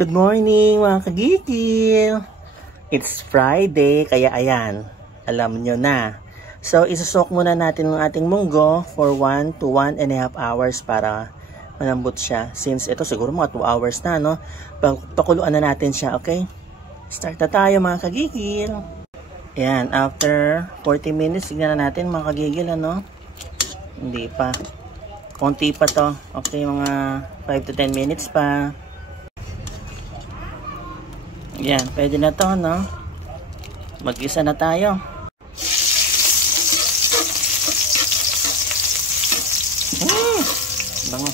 Good morning mga kagigil! It's Friday, kaya ayan, alam nyo na. So, isusok muna natin ang ating munggo for 1 to 1.5 hours para malambot siya. Since ito siguro mga 2 hours na, no? Pakuluan na natin siya, okay? Start na tayo mga kagigil. Ayan, after 40 minutes, tignan na natin mga kagigil, ano? Hindi pa. Konti pa to. Okay, mga 5 to 10 minutes pa. Yan, pwede na to, no? Mag-isa na tayo. Bango.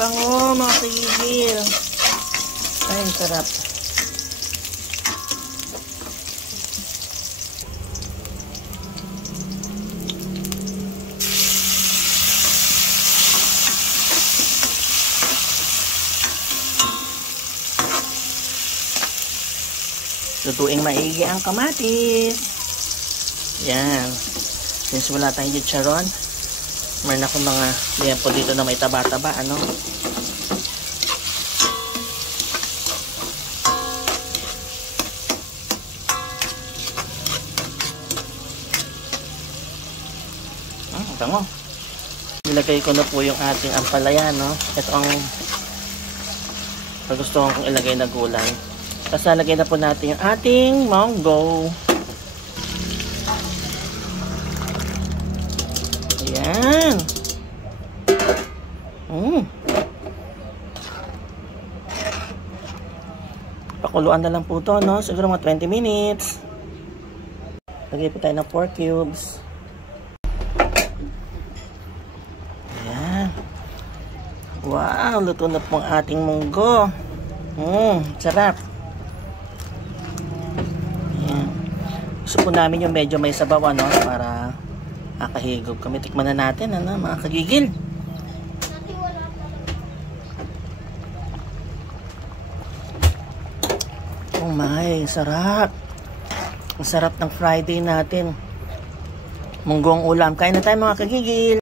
Bango, mga kagigil. Ay, sarap. Lutuing maigi ang kamatis. Yan. Since wala tayong chicharon, meron akong mga liempo dito na may taba-taba, ano? Bango. Nilagay ko na po yung ating ampalaya, no? Ito ang gusto kong ilagay na gulay. Tapos lalagay na po natin yung ating munggo. Ayan. Pakuluan na lang po to, no? Siguro mga 20 minutes. Lagay po tayo ng 4 cubes. Ayan. Wow, luto na po ang ating munggo. Sarap. Gusto po namin yung medyo may sabaw, no? Para makahigop kami. Tikman na natin, ano, mga kagigil. Oh my, sarap. Ang sarap ng Friday natin. Munggong ulam. Kain na tayo mga kagigil.